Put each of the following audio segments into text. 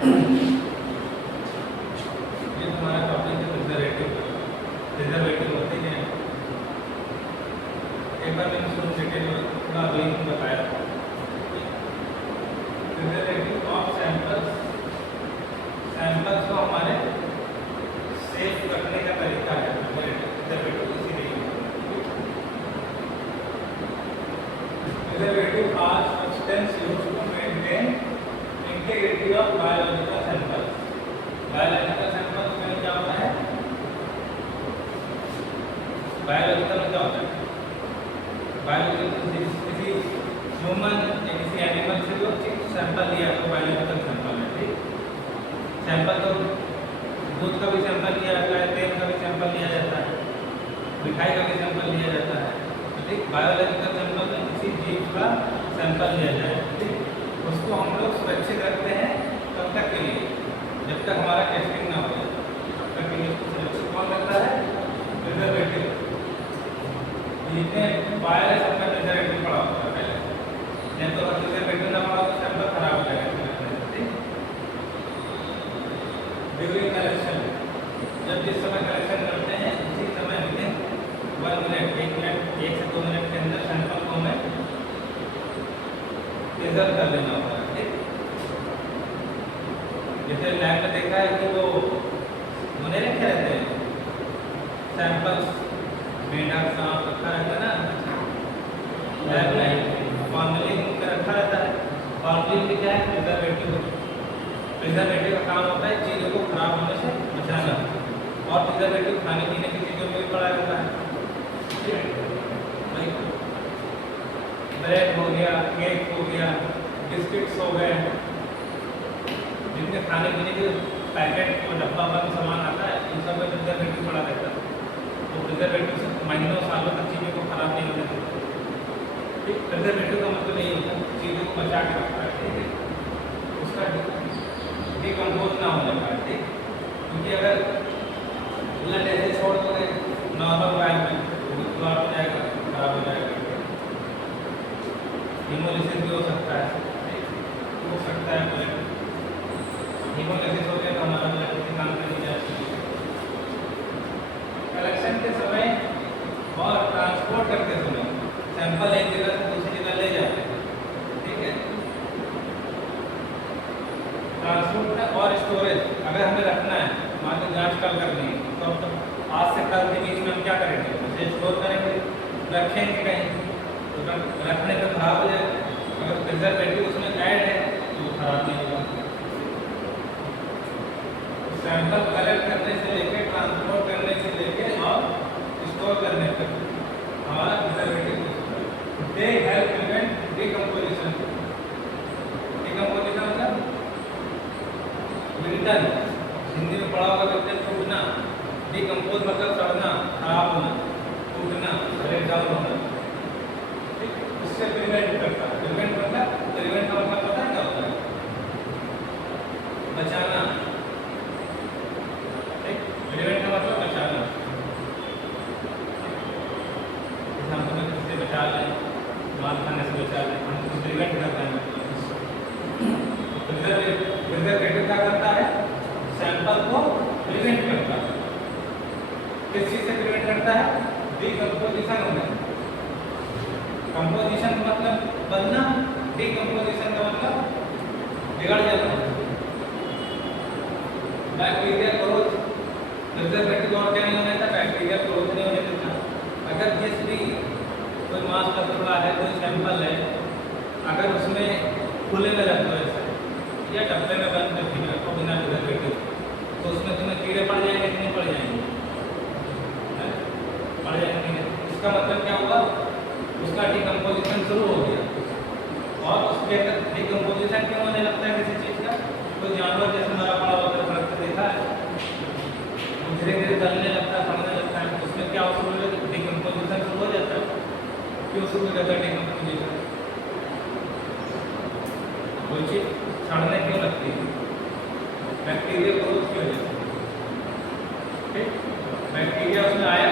ये तुम्हारा टॉपिक है प्रिजर्वेटिव। प्रिजर्वेटिव होते हैं, एक बार मैंने शुरू डिटेल में थोड़ा लिंक बताया था। प्रिजर्वेटिव ऑफ सैंपल्स, सैंपल्स को हमारे सेफ रखने का तरीका है प्रिजर्वेटिव। इसीलिए preservative are substance used to maintain integrity of biological samples. Biological samples में क्या होता है? बायोलॉजिकल में क्या होता है? बायोलॉजिकल किसी ह्यूमन या किसी एनिमल से जो सैंपल लिया तो बायोलॉजिकल सैंपल है। ठीक, सैंपल तो दूध का भी सैंपल लिया जाता है, तेल का भी सैंपल लिया जाता है, मिठाई का भी सैंपल लिया जाता है। ठीक, बायोलॉजिकल सैंपल में किसी जीव का सैंपल लिया जाए, ठीक, उसको हम लोग सुरक्षित रखते हैं तब तक के लिए, जब तक हमारा टेस्टिंग ना हो जाए तब तक के लिए उसको सुरक्षित कौन रखता है? प्रिजर्वेटिव। जितने वायरस अपना प्रिजर्वेटिव पड़ा होता है पहले, नहीं तो अगर प्रिजर्वेटिव ना पड़ा तो सैंपल खराब हो जाएगा। ड्यूरिंग कलेक्शन, जब जिस समय कलेक्शन करते हैं उसी समय विदिन 1 मिनट, 1 मिनट, 1 से 2 मिनट के अंदर सैंपल को हमें प्रिजर्व कर लेना होता है। ठीक, जैसे लैब में देखा है कि वो नहीं रखे रहते हैं सैंपल्स, मेंढक, सांप रखा रहता है ना लैब में, फॉर्मेलिन का रखा रहता है। फॉर्मेलिन भी क्या है? प्रिजर्वेटिव। प्रिजर्वेटिव का काम होता है चीज़ों को खराब होने से बचाना, और प्रिजर्वेटिव खाने पीने की चीज़ों में भी पड़ा रहता है। ब्रेड हो गया, केक हो गया, बिस्किट्स हो गए, जितने खाने पीने के पैकेट और डब्बा बंद सामान आता है इन सब में प्रिजर्वेटिव पड़ा रहता है। तो प्रिजर्वेटिव से महीनों सालों तक चीज़ों को खराब नहीं होने देता। ठीक, प्रिजर्वेटिव का मतलब नहीं होता चीज़ों को बचा के रखता है। ठीक है, उसका डिकम्पोज ना होने पाए। ठीक, क्योंकि अगर ब्लड ऐसे छोड़ दोगे नॉर्मल वायर में तो क्लॉट हो जाएगा, खराब हो जाएगा। हीमोलिसिस भी हो सकता है, हो सकता है ब्लड हीमोलिसिस हो गया तो हमारा ब्लड किसी काम का नहीं जाती। कलेक्शन के समय और ट्रांसपोर्ट करते समय सैंपल एक जगह से दूसरी जगह ले जाते हैं। ठीक है, ट्रांसपोर्ट और स्टोरेज, अगर हमें रखना है, मान लो जाँच कल करनी है तो आज से कल के बीच में हम क्या करेंगे? उसे स्टोर करेंगे, रखेंगे कहीं, तो रखने पर खराब हो जाएगा। अगर प्रिजर्वेटिव उसमें ऐड है तो वो खराब नहीं होगा। सैंपल कलेक्ट करने से लेकर ट्रांसपोर्ट करने से लेकर और स्टोर करने तक हमारा preservative they help prevent decomposition. Decomposition मतलब विघटन, हिंदी में पढ़ा होगा कहते हैं टूटना। डिकम्पोज मतलब सड़ना, खराब होना, टूटना, ब्रेक डाउन होना। ठीक, उससे प्रिवेंट करता है। प्रिवेंट मतलब, प्रिवेंट का मतलब पता है क्या होता है? बचाना। ठीक, प्रिवेंट का मतलब बचाना। हम तुम्हें किससे बचा लें, माल खाने से बचा लें, हम कुछ प्रिवेंट करते हैं। प्रिजर्वेटिव क्या करता है? सैंपल को प्रिवेंट करता है। किस चीज़ से प्रिवेंट करता है? डिकम्पोजिशन होने। कंपोजिशन का मतलब बनना, डिकम्पोजिशन का मतलब बिगड़ जाना। बैक्टीरियल ग्रोथ, प्रिजर्वेटिव और क्या नहीं होने देता? बैक्टीरियल ग्रोथ नहीं होने देता। अगर जिस भी कोई मांस का टुकड़ा है, कोई सैंपल है, अगर उसमें खुले में रख दो ऐसे या डब्बे में बंद करके रखो बिना प्रिजर्वेटिव, तो उसमें तुम्हें कीड़े पड़ जाएंगे कि नहीं पड़ जाएंगे? पड़ जाएंगे। इसका मतलब क्या हुआ? उसका डिकम्पोजिशन शुरू हो गया। और उसके डिकम्पोजिशन क्यों होने लगता है किसी चीज़ का? कोई जानवर जैसे मरा पड़ा होता है, फर्क देखा है, धीरे धीरे गलने लगता है, पड़ने लगता है, उसमें क्या शुरू हो? डिकम्पोजिशन शुरू हो जाता है। क्यों शुरू हो जाता है डिकम्पोजिशन? कोई चीज़ सड़ने क्यों लगती है? बैक्टीरियल ग्रोथ की वजह से। ठीक, बैक्टीरिया उसमें आया,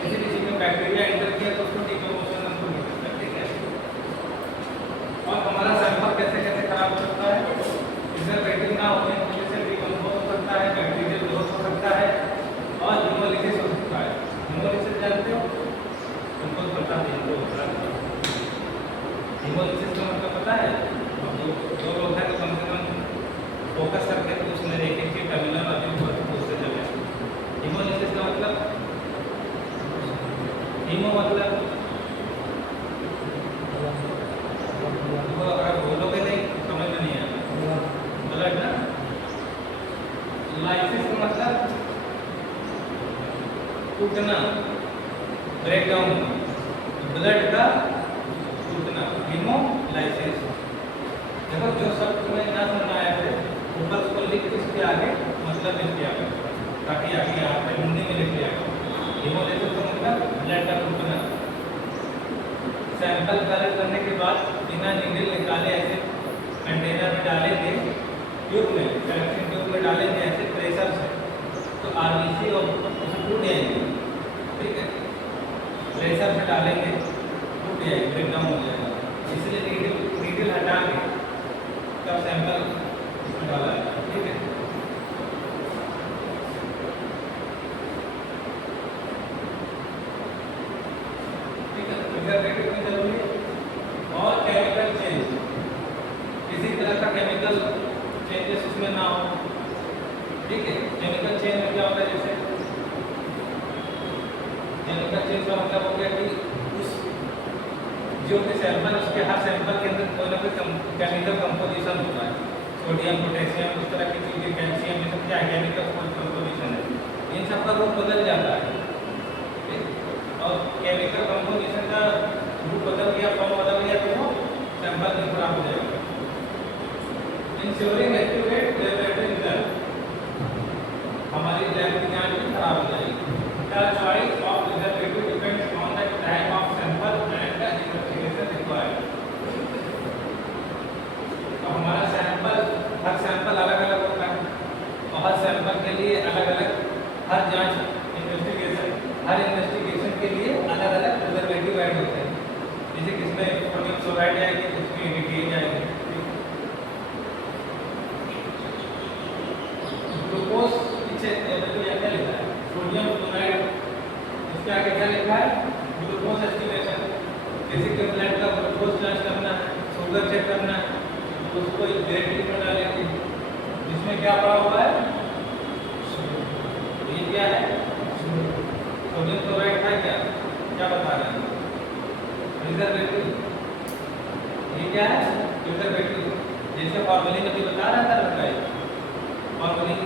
किसी भी चीज़ में बैक्टीरिया एंटर किया तो उसको डिकम्पोजिशन हम नहीं करते। ठीक है, और हमारा सैंपल कैसे कैसे खराब हो सकता है? हिमोलिसिस का मतलब पता है? अब दो लोग हैं तो कम से कम फोकस करके तो उसमें एक एक चीज टर्मिनल वाले ऊपर पूछते चले। हिमोलिसिस का मतलब हीमो मतलब वो अगर बोलोगे नहीं समझ में नहीं आएगा। ब्लड ना, लाइसिस का मतलब टूटना, ब्रेक डाउन, ब्लड का टूटना, हीमोलाइसिस। देखो जो शब्द तुम्हें ना समझ आया थे ऊपर उसको लिख के इसके आगे मतलब लिख दिया करो ताकि आगे आप हिंदी में लिख दिया करो। हिमोलाइसिस का मतलब ब्लड का टूटना। सैंपल कलेक्ट करने के बाद बिना नीडल निकाले ऐसे कंटेनर में डालेंगे, ट्यूब में, कलेक्शन ट्यूब में डालेंगे ऐसे प्रेशर से, तो आरबीसी और उसमें टूट जाएंगे। ठीक है, प्रेशर से डालेंगे टूट जाएगी, ब्रेक डाउन हो जाएगा। इसलिए नीडल हटा के तब सैंपल इसमें डाला है। ठीक है, प्रिजर्वेटिव की जरूरी है और केमिकल चेंज, किसी तरह का केमिकल चेंजेस उसमें ना हो। ठीक है, केमिकल चेंज में क्या होता है, जैसे केमिकल चेंज का मतलब हो गया कि उस जो भी सैंपल उसके हर सैंपल के अंदर कोई ना कोई केमिकल कंपोजिशन होता है, सोडियम, पोटेशियम, उस तरह की चीजें, कैल्शियम, ये सब क्या केमिकल कंपोजिशन है, इन सब का रूप बदल जाता है। और केमिकल कंपोजिशन का रूप बदल गया, फॉर्म बदल गया तो वो सैंपल भी खराब हो जाएगा। इंश्योरिंग एक्यूरेट लेबोरेटरी रिजल्ट, हमारी लैब की जांच भी खराब हो जाएगी। The choice of preservative depends on the type of sample and the investigation required. तो हमारा सैंपल, हर सैंपल अलग अलग होता है और हर सैंपल के लिए अलग अलग, हर जांच इन्वेस्टिगेशन, हर इन्वेस्टिगेशन के लिए अलग अलग प्रिजर्वेटिव ऐड होते हैं। जैसे किसमें सोडियम क्लोराइड जाएगी, किसमें एडीटी जाएगी। ग्लूकोज पीछे क्या लिखा है, सोडियम क्लोराइड, इसके आगे क्या लिखा है, ग्लूकोज एस्टिमेशन। किसी के ब्लड का ग्लूकोज जांच करना है, शुगर चेक करना है, तो उसको डायरेक्टली में डालेंगे, जिसमें क्या पड़ा हुआ है, ये क्या है, सोडियम क्लोराइड था क्या, क्या बता रहे हैं, प्रिजर्वेटिव। ये क्या है, प्रिजर्वेटिव। जैसे फॉर्मेलिन अभी बता रहा था रखा है, फॉर्मेलिन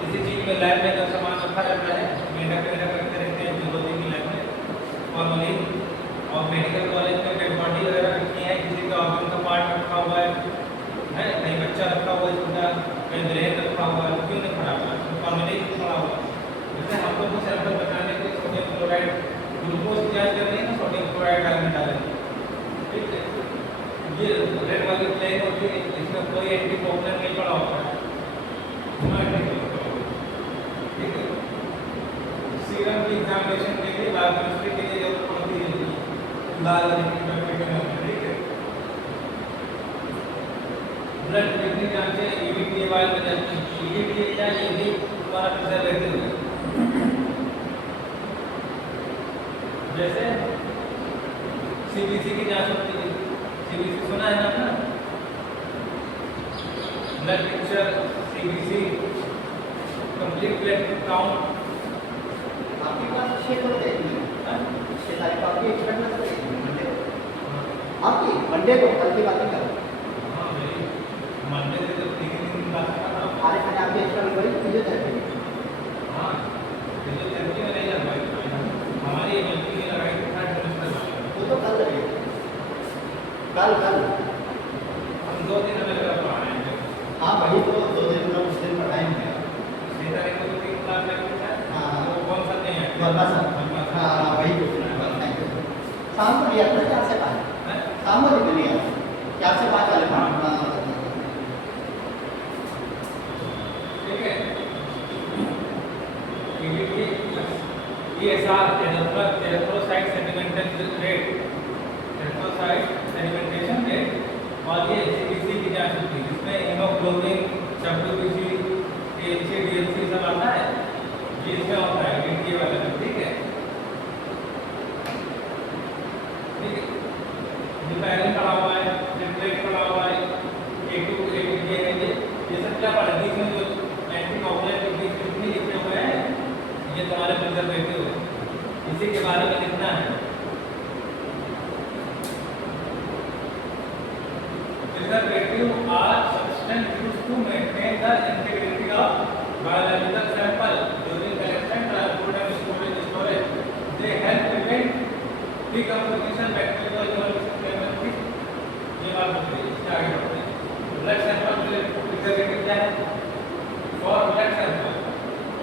किसी चीज में लैब में अगर सामान रखा रहता है, मेंढक रखते रहते हैं जूलॉजी की लैब में फॉर्मेलिन, और मेडिकल कॉलेज में डेड बॉडी वगैरह रखी है, किसी का ऑर्गन का पार्ट रखा हुआ है, कहीं बच्चा रखा हुआ है छोटा, कहीं ब्रेन रखा हुआ है, क्यों नहीं खड़ा हुआ, फॉर्मेलिन खड़ा हुआ है। जैसे हम लोग को सैंपल बनाने के सोडियम क्लोराइड, ग्लूकोज की जांच करनी है ना, सोडियम क्लोराइड डालने डालेंगे। ठीक है, ये रेड वाली प्लेन होती है, इसमें कोई एंटीकोगुलेंट नहीं पड़ा होता है। ठीक है, सीरम की एग्जामिनेशन के लिए बायोकेमिस्ट्री के लिए जरूरत पड़ती है लाल रंग की पैकेट। ठीक है, ब्लड प्रेशर की जांच है, ईबीटी वाले में जाती है। ईबीटी क्या है, ये भी हमारा प्रिजर्वेटिव है। जैसे सीबीसी की जांच होती है, सीबीसी सुना है ना अपना, blood picture, CBC, complete blood count. आपके पास 6 को देखिए, 6 तारीख को आपकी एक्सपेक्ट कर रही है, आपकी मंडे को, कल की बात करो। हाँ भाई, मंडे से तो 3 दिन बात कर रहा हूँ। आज मैंने आपकी एक्सपेक्ट करी फिजियोथेरेपी। हाँ, फिजियोथेरेपी में नहीं जाना भाई, हमारी एजेंसी में लगाई थी 3rd सेमेस्टर। वो तो कल लगेगा, कल हम 2 दिन हमें लगा पढ़ाएंगे। हाँ वही तो 2 दिन मतलब उस दिन पढ़ाएंगे। 6 तारीख को तो 3 क्लास लगती है। हाँ वो कौन सा नहीं है, वर्मा सर, हाँ वही पूछना। Thank you. शाम को लिया था 4 से 5, शाम को निकल लिया 4 से 5 वाले। हाँ ठीक है, ESR erythrocyte sedimentation rate, erythrocyte sedimentation rate, और ये सीबीसी की जांच होती है, जिसमें हीमोग्लोबिन, डब्ल्यूबीसी, टीएचसी, डीएचसी सब आता है, ये इसमें होता है डीटी वाले में। ठीक है, ठीक है, ये पहले पढ़ा हुआ है। हमारे प्रिजर्वेटिव है, इसी के बारे में लिखना है। Preservative are substance used to maintain the integrity of biological sample during collection, transport and storage. They help prevent decomposition, bacterial evolution. ये बात हो गई। इसके आगे बढ़ते हैं। ब्लड सैंपल के लिए प्रिजर्वेटिव क्या है? For blood sample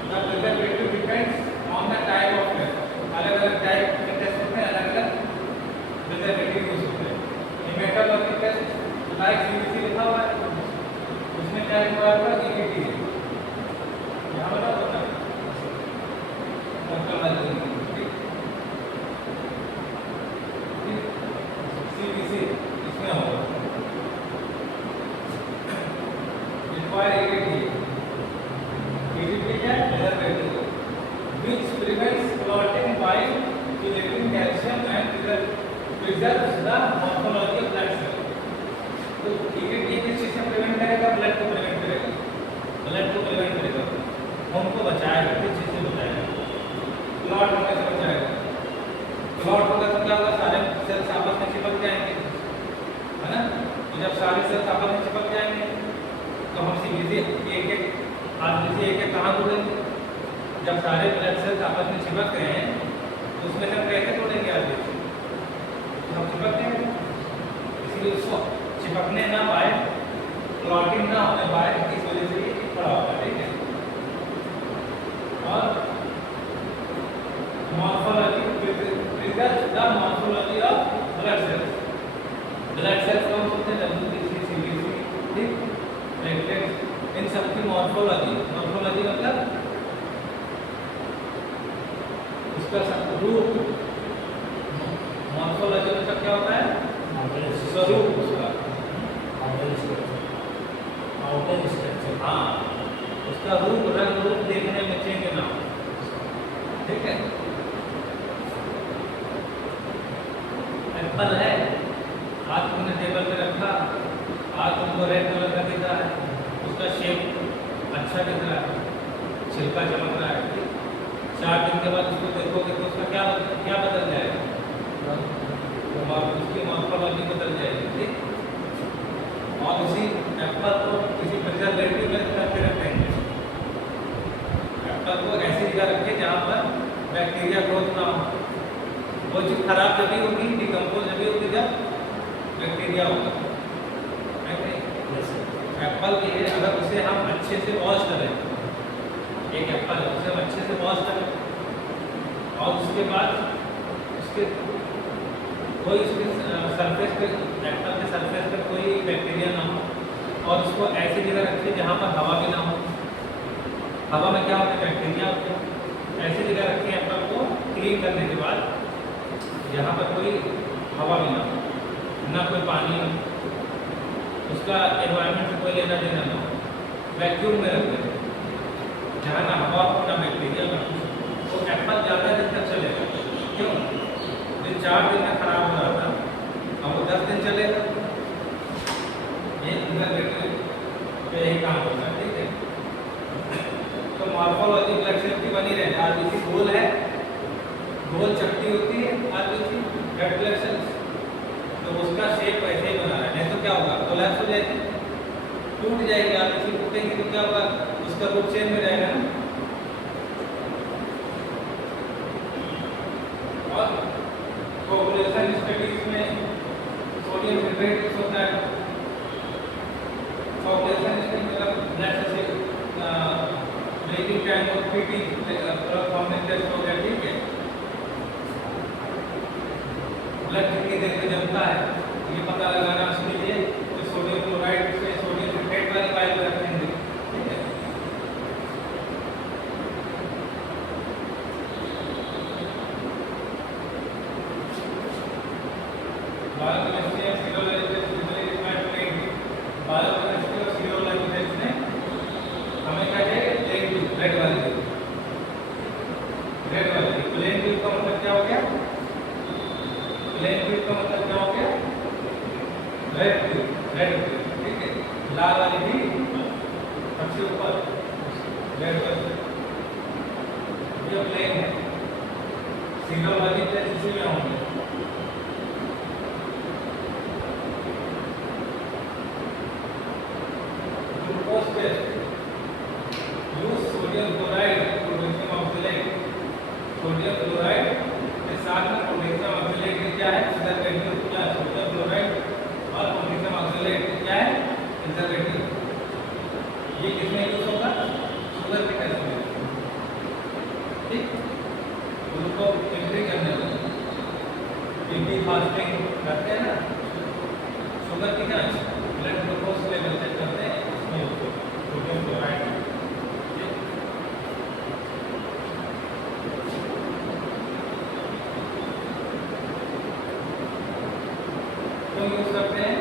the preservative depends on the type of test. अलग अलग टाइप के टेस्ट होते हैं, अलग अलग प्रिजर्वेटिव यूज होते हैं। हेमेटोलॉजी टेस्ट लाइक सीबीसी लिखा हुआ है, उसमें क्या लिखा हुआ है? ईबीटी है। यहाँ पर होता है सीबीसी इसमें होगा which prevents clotting by chelating calcium and preserves the morphology of blood cell. तो EKG किस चीज से प्रिवेंट करेगा? ब्लड को प्रिवेंट करेगा, ब्लड को प्रिवेंट करेगा, हमको बचाएगा। किस चीज से बचाएगा? क्लॉट होने से बचाएगा। क्लॉट होगा तो क्या होगा? सारे सेल्स आपस में चिपक जाएंगे, है ना? तो जब सारे सेल्स आपस में चिपक जाएंगे तो हम सीधे एक एक आरबीसी एक एक कहाँ जुड़ेंगे? जब सारे ब्लड सेल्स आपस में चिपक गए हैं तो उसमें से हम कैसे जोड़ेंगे आरबीसी? हम चिपक जाएंगे, इसलिए उसको चिपकने ना पाए, क्लॉटिंग ना होने पाए, इस वजह से ये पड़ा होगा। ठीक है। और morphology preserves the morphology of blood cells. Blood cells कौन होते हैं? डब्ल्यूबीसी, सीबीसी, ठीक, प्लेटलेट्स, इन सब की मॉर्फोलॉजी। मॉर्फोलॉजी मतलब उसका रूप। मॉर्फोलॉजी मतलब क्या होता है? स्वरूप उसका, आउटर स्ट्रक्चर। हाँ, उसका रूप, रंग रूप देखने में चेंज ना हो। ठीक है। एप्पल है, आज तुमने टेबल पे रखा, आज तुमको रेड कलर का दिख रहा है, उसका शेप अच्छा दिख रहा है, छिलका चमक रहा है। 4 दिन के बाद उसको देखोगे तो उसका क्या बदल जाएगा? और उसकी मॉर्फोलॉजी बदल जाएगी। ठीक। और उसी एप्पल को किसी प्रिजर्वेटिव में करके रखेंगे। एप्पल को ऐसी जगह रखें जहाँ पर बैक्टीरिया ग्रोथ ना हो। वो चीज़ खराब जब भी होगी, डिकम्पोज जब भी होगी जब बैक्टीरिया होगा। एप्पल के लिए अगर उसे हम अच्छे से वॉश करें, एक एप्पल है उसे हम अच्छे से वॉश करें और उसके बाद उसके कोई उसके सरफेस पे, एप्पल के सरफेस पे कोई बैक्टीरिया ना हो और उसको ऐसी जगह रखिए जहाँ पर हवा भी ना हो। हवा में क्या होता है? बैक्टीरिया होते हैं। ऐसी जगह रखिए एप्पल को क्लीन करने के बाद जहाँ पर कोई हवा भी ना हो, ना कोई पानी हो, उसका एनवायरनमेंट से कोई लेना देना ना हो। वैक्यूम में रख दें जहाँ ना हवा हो ना बैक्टीरिया ना हो, तो एप्पल ज़्यादा दिन तक चलेगा। क्यों? जो 4 दिन में खराब हो रहा था अब वो 10 दिन चलेगा। ये प्रिजर्वेटिव पे यही काम होता है। ठीक है। तो मॉर्फोलॉजी ब्लड सेल की बनी रहे। आरबीसी गोल है, गोल चपटी होती है आरबीसी रेड ब्लड सेल्स, तो उसका शेप वैसे ही बना है। नहीं तो क्या होगा? कोलैप्स हो जाएगी, टूट जाएगी। आरबीसी टूटेगी तो क्या होगा? उसका रूप चेंज हो जाएगा ना। और कोगुलेशन स्टडीज में सोडियम सिट्रेट होता है। कोगुलेशन स्टडी मतलब ब्लड से ब्रेकिंग टाइम और पीटी परफॉर्मेंस टेस्ट हो गया। ठीक है। ब्लड कितनी देर में जमता है ये पता लगाना, उसके लिए तो सोडियम क्लोराइड से सोडियम सिट्रेट वाली पाइप रखेंगे। ठीक है। बायोकेमिस्ट्री और सीरोलॉजी टेस्ट बायोकेमिस्ट्री और सीरोलॉजी टेस्ट में हमें क्या चाहिए? रेड वाली, रेड वाली। प्लेन व्यू का मतलब क्या हो गया? प्लेन व्यू का मतलब क्या हो गया? Red view, red view. ठीक है। लाल वाली भी सबसे ऊपर, रेड वाली। जो प्लेन है सिंगल वाली प्लेन इसी में होंगे। Glucose test use sodium chloride potassium oxalate. Sodium chloride के साथ में पोटेशियम ऑक्सलेट की क्या है कंजर्वेटिव, क्या है सोडियम क्लोराइड और पोटेशियम ऑक्सलेट क्या है कंजर्वेटिव। ये किसमें यूज होगा शुगर के टेस्ट में, ठीक। उनको एंट्री करने में बीपी फास्टिंग करते हैं ना, शुगर की क्या ब्लड ग्लूकोज लेवल चेक करते हैं, इसमें यूज होगा सोडियम क्लोराइड। यूज करते हैं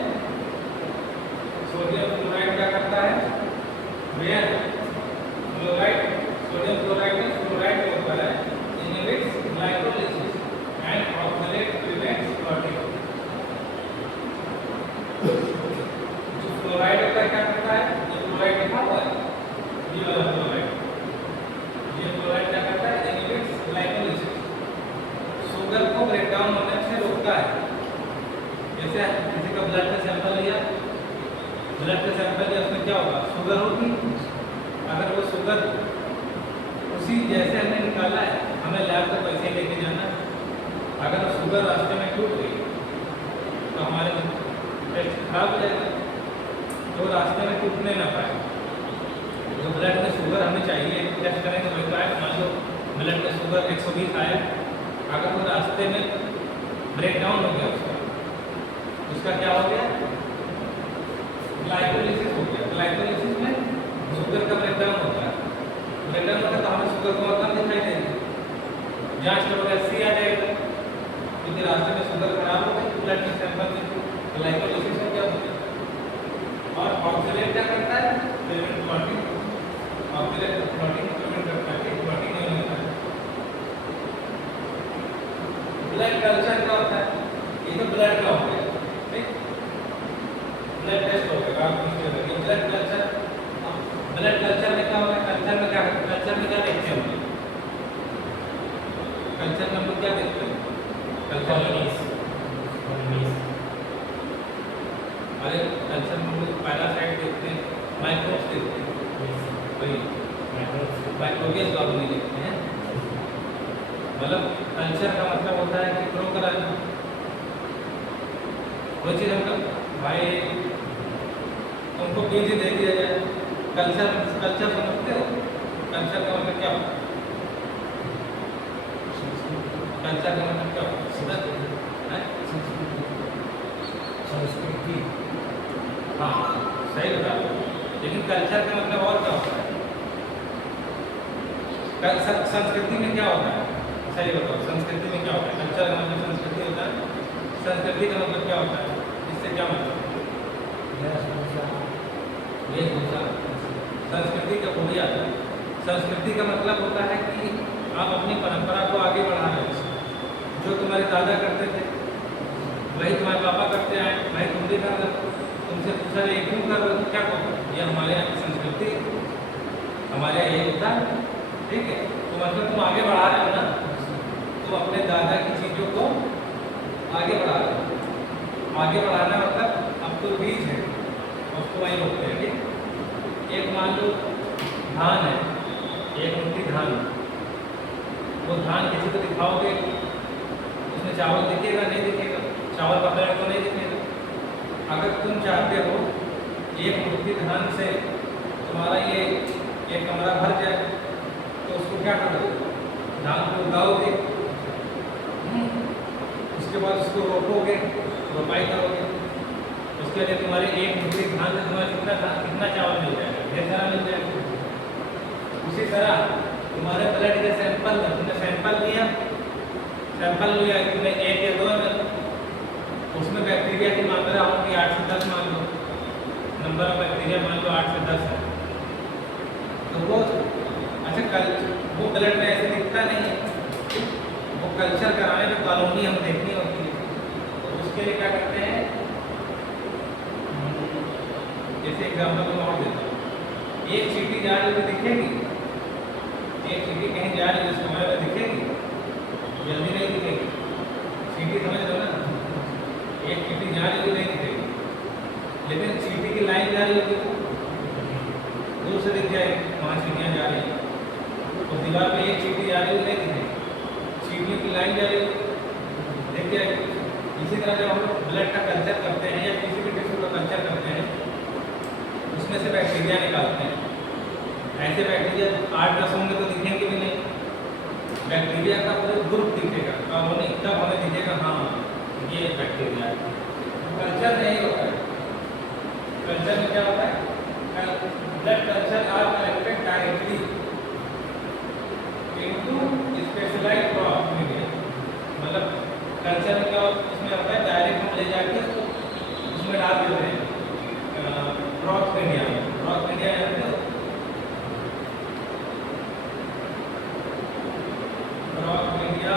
सोडियम क्लोराइड क्या करता है वेयर क्लोराइड सोडियम क्लोराइड में फ्लोराइड होता है inhibits glycolysis and oxalate prevents clotting. जो फ्लोराइड होता है क्या करता है, ये फ्लोराइड लिखा हुआ है ये वाला फ्लोराइड, ये फ्लोराइड क्या करता है इनहिबिट्स ग्लाइकोलाइसिस, शुगर को ब्रेक डाउन होने से रोकता है। जैसे किसी का ब्लड का सैंपल लिया, ब्लड का सैंपल लिया उसमें क्या होगा शुगर होगी, अगर वो शुगर उसी जैसे हमने निकाला है हमें लैब तक पैसे लेके जाना, अगर शुगर रास्ते में टूट गई तो हमारे टेस्ट खराब हो जाएगा, तो रास्ते में टूटने ना पाए। जो ब्लड में शुगर हमें चाहिए टेस्ट करेंगे वही तो है, मान लो ब्लड में शुगर 120 आया, अगर वो रास्ते में ब्रेक डाउन हो गया उसका क्या हो गया ग्लाइकोलाइसिस हो गया। ग्लाइकोलाइसिस में शुगर का ब्रेकडाउन होता है, ब्रेकडाउन होता है तो हमें शुगर को कम दिखाई देगी, जांच करोगे 80 आ जाएगा, क्योंकि रास्ते में शुगर खराब हो गई ब्लड के सैंपल में ग्लाइकोलाइसिस हो गया। और ऑक्सलेट क्या करता है prevent clotting, oxalate clotting prevent करता है, क्लॉटिंग नहीं होता है। ब्लड कल्चर क्या होता है, ये तो ब्लड का हो गया, ब्लड टेस्ट हो गया ब्लड कल्चर। ब्लड कल्चर में क्या होगा, कल्चर में क्या देखते हैं हम, कल्चर में हम लोग क्या देखते हैं कल्चर अरे कल्चर में हम लोग पैरासाइट देखते हैं, माइक्रोब्स देखते हैं, वही माइक्रोबियल कॉलोनी देखते हैं। मतलब कल्चर का मतलब होता है कि ग्रो कराना, वो चीज़ हम लोग भाई तुमको बीज दे दिया जाए, कल्चर समझते हो, कल्चर का मतलब क्या होता है, कल्चर का मतलब क्या होता है संस्कृति, हाँ सही बता रहे, लेकिन कल्चर का मतलब और क्या होता है, संस्कृति में क्या होता है, सही बताओ संस्कृति में क्या होता है, कल्चर का मतलब संस्कृति होता है, संस्कृति का मतलब क्या होता है, इससे क्या मतलब ये संस्कृति का बोली आता है। संस्कृति का मतलब होता है कि आप अपनी परंपरा को आगे बढ़ा रहे हो, जो तुम्हारे दादा करते थे वही तुम्हारे पापा करते आए, भाई तुम भी कर रहे, तुमसे पूछा ये क्यों कर रहे हो, क्या करो, ये हमारे यहाँ की संस्कृति, हमारे यहाँ ये होता है, ठीक है। तो मतलब तुम आगे बढ़ा रहे हो ना, तुम अपने दादा की चीज़ों को आगे बढ़ा रहे हो, आगे बढ़ाना मतलब अब तो बीज है उसको वहीं रोकते हैं, ठीक। एक मान लो धान है, एक मुट्ठी धान, वो धान किसी को दिखाओगे उसमें चावल दिखेगा नहीं दिखेगा, चावल का पेड़ तो नहीं दिखेगा। अगर तुम चाहते हो एक मुट्ठी धान से तुम्हारा ये एक कमरा भर जाए तो उसको क्या करोगे, धान को उगाओगे, उसके बाद उसको रोपोगे, रोपाई करोगे, उसके लिए तुम्हारे एक मुट्ठी धान से तुम्हारा कितना चावल मिल जाएगा, ढेर सारा मिल जाएगा। उसी तरह तुम्हारे ब्लड के सैंपल में तुमने सैंपल लिया तुमने 1 या 2 ml, उसमें बैक्टीरिया की मात्रा होगी 8 से 10, मान लो नंबर ऑफ बैक्टीरिया मान लो 8 से 10 है, तो वो अच्छा वो ब्लड में ऐसे दिखता नहीं है, वो कल्चर कराने में कॉलोनी हम देखनी होती है, तो उसके लिए क्या करते हैं, जैसे एग्जाम्पल मैं और देता हूँ, एक चीटी जाल में दिखेगी एक चीटी कहीं जा रही है उसको हमें दिखेगी, जल्दी नहीं दिखेगी। चीटी समझ लो ना, एक चीटी जा रही है नहीं दिखेगी, लेकिन चीटी की लाइन जा रही होगी दूर से दिख जाएगी, वहाँ चीटियाँ जा रही हैं। तो दीवार पे एक चीटी जा रही है नहीं दिखेगी, चीटियों की लाइन जा रही है दिख जाएगी। इसी तरह जब हम लोग ब्लड का कल्चर करते हैं या किसी भी टिश्यू का कल्चर करते हैं, उसमें से बैक्टीरिया निकालते हैं। ऐसे बैक्टीरिया 8-10 होंगे तो दिखेंगे भी नहीं, बैक्टीरिया का पूरा ग्रुप दिखेगा, अब उन्हें तब हमें दिखेगा हाँ ये बैक्टीरिया है। कल्चर नहीं होता है, कल्चर में क्या होता है, blood culture are collected directly into specialized crop media. मतलब कल्चर में क्या उसमें होता है, डायरेक्ट हम ले जाके उसमें डाल देते हैं क्रॉप मीडिया में। क्रॉप मीडिया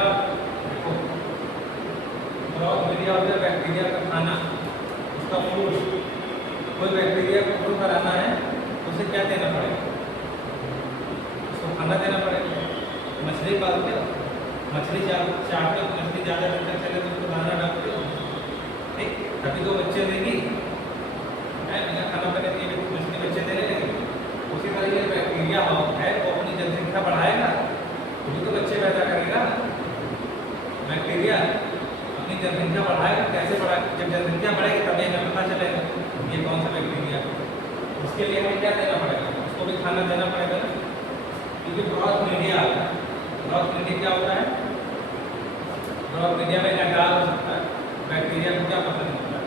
क्रॉप मीडिया होता है बैक्टीरिया का खाना, उसका फूड। कोई बैक्टीरिया को फूड कराना है तो उसे क्या देना पड़ेगा, उसको खाना देना पड़ेगा। मछली पालते हो, मछली चाटते हो, मछली ज़्यादा दिन तक चले तो उसको दाना डालते हो, ठीक, तभी तो बच्चे देगी है, बिना खाना पड़े तो मछली बच्चे देने लगेगी। उसी तरह ये बैक्टीरिया है वो अपनी जनसंख्या बढ़ाएगा तभी तो बच्चे पैदा करेगा। बैक्टीरिया अपनी जनसंख्या बढ़ाएगा, कैसे बढ़ाएगा, जब जनसंख्या बढ़ेगी तभी हमें पता चलेगा ये कौन सा बैक्टीरिया है। उसके लिए हमें क्या देना पड़ेगा, उसको भी खाना देना पड़ेगा ना, क्योंकि ब्रॉथ मीडिया आता है। ब्रॉथ मीडिया क्या होता है, ब्रॉथ मीडिया में एगार हो सकता है, बैक्टीरिया को क्या पसंद होता है,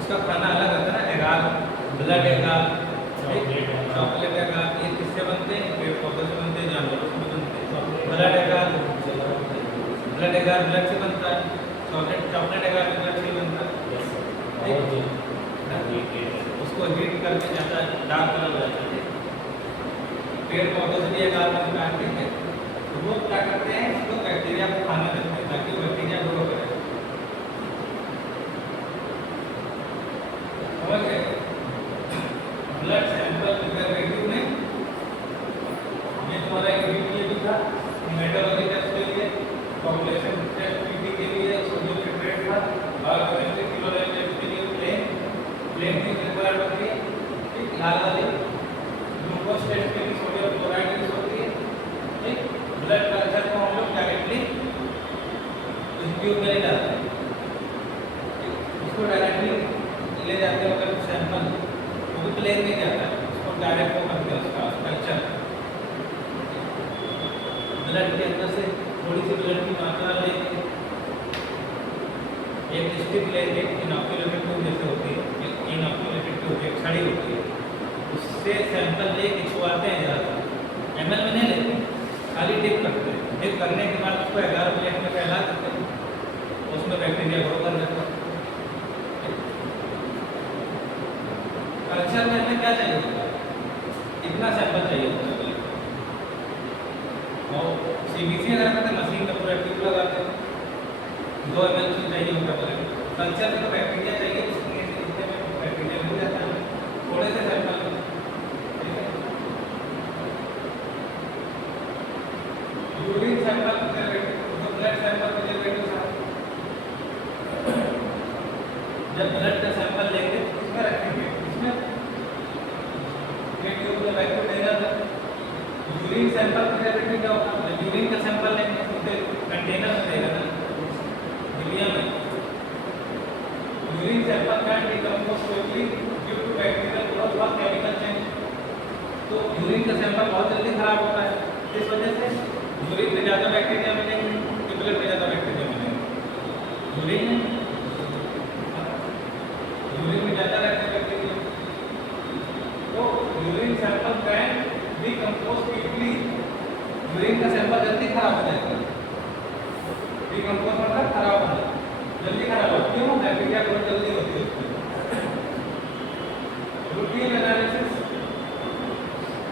उसका खाना अलग होता है ना, एगार, ब्लड एगार, चॉकलेट एगार, ये किससे बनते हैं, पेड़ पौधे से बनते हैं, जानवरों से बनते हैं। ब्लड एगार, ब्लड एगार ब्लड से बनता है, चॉकलेट एगार ब्लड से बनता है। उसको हीट करके ज़्यादा डार्क कलर हो जाता है। पेड़ पौधों से भी एगार बनता है, ठीक है। तो वो क्या करते हैं, उसको बैक्टीरिया को खाना देते हैं ताकि वो बैक्टीरिया ग्रो करे। समझ गए, ब्लड सैंपल प्रिजर्वेटिव में ये तुम्हारा इंग्रेडिएंट भी था, मेटाबॉलिक टेस्ट के लिए, पॉपुलेशन टेस्ट पीटी के लिए, सोडियम फिल्ट्रेट था, और केमिस्ट्री किलोराइड टेस्ट के लिए प्लेन की रिक्वायर्ड होती है, ठीक, लाल वाली। ग्लूकोज टेस्ट के लिए सोडियम क्लोराइड यूज होती है, ठीक। ब्लड कल्चर को हम लोग डायरेक्टली इस ट्यूब में ले जाते हैं, इसको डायरेक्टली ले जाते हैं, अगर सैंपल वो भी प्लेन नहीं जाता है, उसको डायरेक्ट वो करते हैं उसका कल्चर। ब्लड के अंदर से थोड़ी सी ब्लड की मात्रा लेके एक स्टिक लेके इनॉक्यूलेटेड ट्यूब जैसे होती है, इनॉक्यूलेटेड ट्यूब एक छड़ी होती है, उससे सैंपल लेके छुआते हैं ज़्यादा एमएल में नहीं लेते, खाली डिप करते हैं। डिप करने के बाद उसको 11 प्लेट में फैला देते हैं, उसमें बैक्टीरिया ग्रो कर देता है। कल्चर में हमें क्या चाहिए होता है, इतना सैंपल चाहिए होता है। और सीबीसी अगर करते मशीन का पूरा ट्यूब लगाते हैं, 2 ml चाहिए होता है। कल्चर में तो बैक्टीरिया चाहिए, इसमें बैक्टीरिया मिल जाता है थोड़े से सैंपल में, ठीक है। Urine sample preservative, blood sample preservative था। जब ब्लड का सैंपल लेंगे तो इसमें रखेंगे, इसमें ट्यूब में वैक्यूम देना था। यूरिन सैंपल प्रिजर्वेटिव क्या होता है, यूरिन का सैंपल लेंगे तो कंटेनर में देगा ना, डिलिया में। Urine sample can decompose quickly due to bacterial growth और केमिकल चेंज। तो यूरिन का सैंपल बहुत जल्दी खराब होता है, इस वजह से यूरिन में ज़्यादा बैक्टीरिया मिलेंगे, ब्लड में ज़्यादा बैक्टीरिया मिलेंगे। यूरिन में ज़्यादा रहते हैं बैक्टीरिया, तो urine sample can decompose quickly. Urine का सैंपल जल्दी खराब हो जाएगा, डिकम्पोज मतलब खराब होना, जल्दी खराब होता है। क्यों, बैक्टीरिया बहुत जल्दी होती है उसमें। रूटीन एनालिसिस,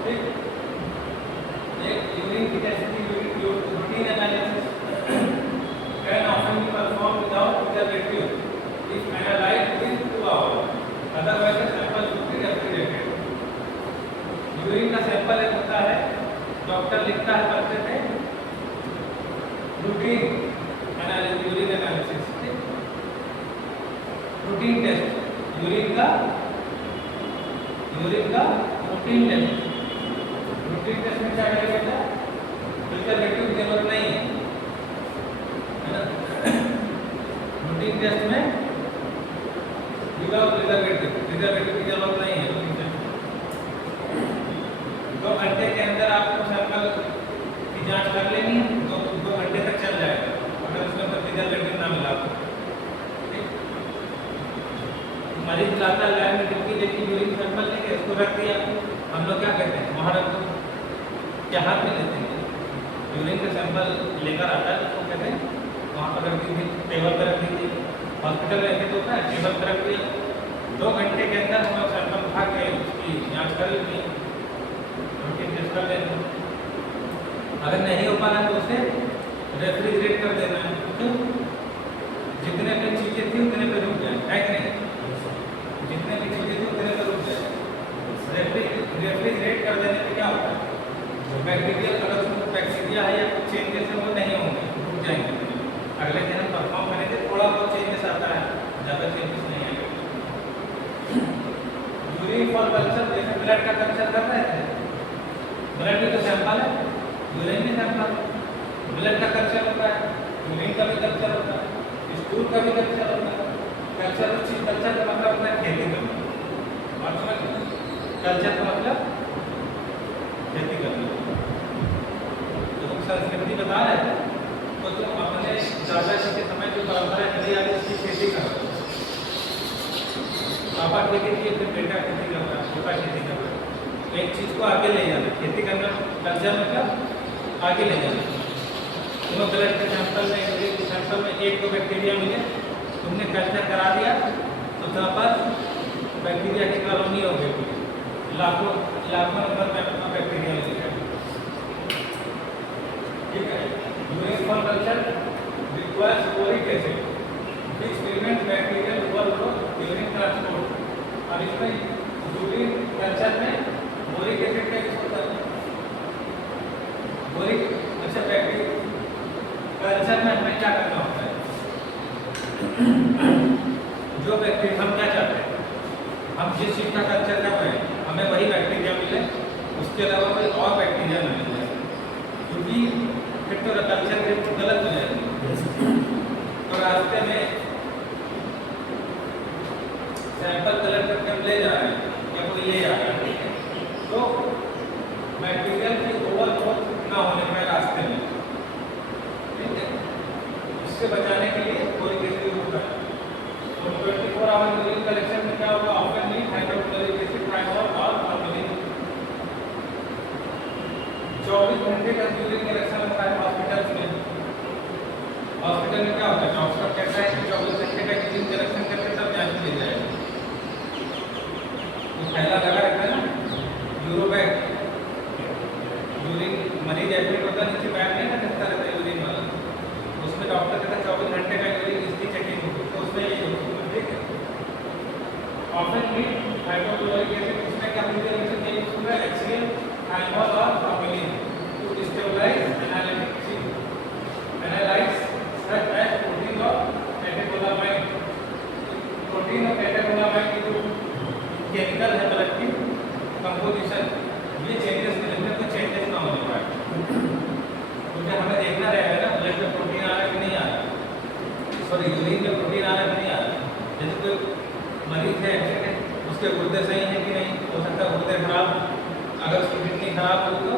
ठीक, एक यूरिन की टेस्ट की routine analysis can often be perform without preservative if analysed with 2 hours, otherwise sample should be refrigerated. Urine का सैंपल एक होता है रूटीन टेस्ट, यूरिन का रूटीन टेस्ट। रूटीन टेस्ट में क्या करेगा? प्रिजर्वेटिव की जरूरत नहीं है ना। रूटीन टेस्ट में विदाउट प्रिजर्वेटिव की जरूरत नहीं है। रूटीन टेस्ट 2 घंटे के अंदर आपको सैंपल की जांच कर लेनी है, तो 2 घंटे तक चल जाएगा अगर उसमें प्रिजर्वेटिव ना मिला तो। मरीज लाता है लैब में, क्योंकि देखिए यूरिन सैंपल लेके इसको रख दिया, हम लोग क्या कहते हैं वहाँ रख दो, क्या हाथ में लेते हैं? यूरिन का सैंपल लेकर आता है उसको कहते हैं वहाँ पर रख दीजिए, टेबल पर रख दीजिए। हॉस्पिटल में ऐसे तो होता है, टेबल पर रख दिया, 2 घंटे के अंदर हम लोग सैंपल उठा के उसकी जाँच कर लेंगे, रूटीन टेस्ट कर लेंगे। अगर नहीं हो पा रहा तो उसे रेफ्रिजरेट कर देना है, क्यों? जितने पे चीज़ें थी उतने पे रुक जाए, है कि नहीं? जितने भी चीज़ें थी उतने पे रुक जाए। रेफ्रिजरेट कर देने पे क्या होता है? बैक्टीरिया, अगर उसमें बैक्टीरिया है या कुछ चेंजेस है वो नहीं होंगे, रुक जाएंगे। अगले दिन हम परफॉर्म करेंगे, थोड़ा बहुत चेंजेस आता है, ज़्यादा चेंजेस नहीं आएंगे। यूरिन फॉर कल्चर, जैसे ब्लड का कल्चर कर रहे थे, ब्लड भी तो सैंपल है, यूरिन भी सैंपल, ब्लड का कल्चर होता है, यूरिन का भी कल्चर होता है, स्टूल का भी कल्चर होता है। कल्चर का मतलब होता है खेती करना, और कल्चर का मतलब खेती करना। तो संस्कृति बता रहे थे तो तुम अपने दादाजी के समय जो परंपरा चली आ रही उसकी खेती करो। पापा खेती किए, फिर बेटा खेती कर रहा है, छोटा खेती कर रहा है। एक चीज़ को आगे ले जाना, खेती करना, कल्चर मतलब आगे ले जाना। तुम्हें ब्लड के सैंपल में, यूरिन के सैंपल में 1-2 बैक्टीरिया मिले, तुमने कल्चर करा दिया तो वहाँ पर बैक्टीरिया की कॉलोनी हो गई, लाखों नंबर में अपना बैक्टीरिया मिल गया। ठीक है। Urine for culture requires boric acid which prevents bacterial overgrowth during transport। अब इसमें यूरिन कल्चर में बोरिक एसिड का यूज होता है। बोरिक, अच्छा, बैक्टीरिया कल्चर में हमें क्या करना होता है? जो बैक्टीरिया हम क्या चाहते हैं, हम जिस चीज़ का कल्चर कर रहे हैं हमें वही बैक्टीरिया मिले, उसके अलावा कोई और बैक्टीरिया ना मिल जाए, क्योंकि फिर तो कल्चर की रिपोर्ट गलत हो जाएगी। तो रास्ते में सैंपल कलेक्ट करके हम ले जा रहे हैं या कोई ले जा रहा है, तो बैक्टीरिया की ओवरग्रोथ ना होने पाए रास्ते में, ठीक है? इससे बचाने के लिए कोई कैसे होता है। तो 24 आवर यूरिन कलेक्शन में क्या होगा? ऑफन नीड हाइड्रोक्लोरिक एसिड, ट्राइमोल और फॉर्मेलिन। 24 घंटे का यूरिन कलेक्शन होता है हॉस्पिटल्स में। हॉस्पिटल में क्या होता है? डॉक्टर कहता है कि 24 घंटे का यूरिन कलेक्शन करके तब जांच की जाएगी। तो पहला लगा रहता है ना यूरोबैग, यूरिन मरीज एडमिट होता है, नीचे बैग नहीं रखता रहता है यूरिन वाला, उसमें डॉक्टर कहता है 24 घंटे का यूरिन इसकी चेकिंग होगी, तो उसमें ये होगा, ठीक है? ऑफन नीड हाइड्रोक्लोरिक एसिड, उसमें क्या प्रिजर्वेशन के यूज होगा? HCl, थाइमोल और formalin to stabilize analyze such as protein और कैटेकोलामाइन। प्रोटीन और कैटेकोलामाइन की जो केमिकल है ब्लड की कंपोजिशन, ये चेंजेस में लगता है, तो चेंजेस ना होने पाए, क्योंकि हमें देखना रहेगा ना ब्लड में प्रोटीन आ रहा है कि नहीं आ रहा, सॉरी यूरिन में प्रोटीन आ रहा है कि नहीं आ रहा। जैसे कोई मरीज है उसके गुर्दे सही है कि नहीं, हो सकता है गुर्दे खराब, अगर उसकी किडनी खराब हो तो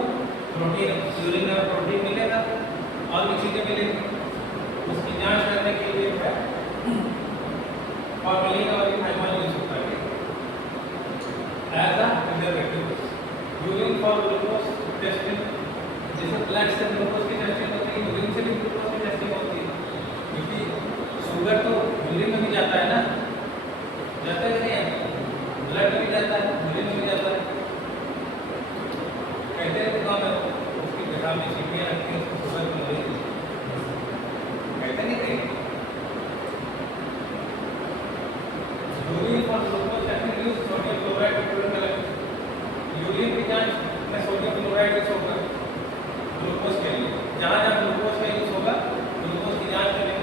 प्रोटीन, यूरिन में प्रोटीन मिलेगा और भी चीज़ें मिलेंगी, उसकी जांच करने के लिए है फॉर्मेलिन और थाइमोल यूज होता है as a preservative. Urine for glucose testing, जैसे ब्लड से ग्लूकोज की टेस्टिंग होती है, यूरिन से भी ग्लूकोज की टेस्टिंग होती है, क्योंकि शुगर तो यूरिन में भी जाता है ना, जाता है कि नहीं? ब्लड में भी जाता है, यूरिन में भी जाता है। कहते हैं कि कौन है उसकी जगह में सीटियाँ रखती हैं, उसको शुगर में ले कहते नहीं थे। Urine for glucose testing use sodium chloride urine की जांच में सोडियम क्लोराइड यूज होगा ग्लूकोज के लिए। जहाँ जहाँ ग्लूकोज का यूज होगा ग्लूकोज की जांच करने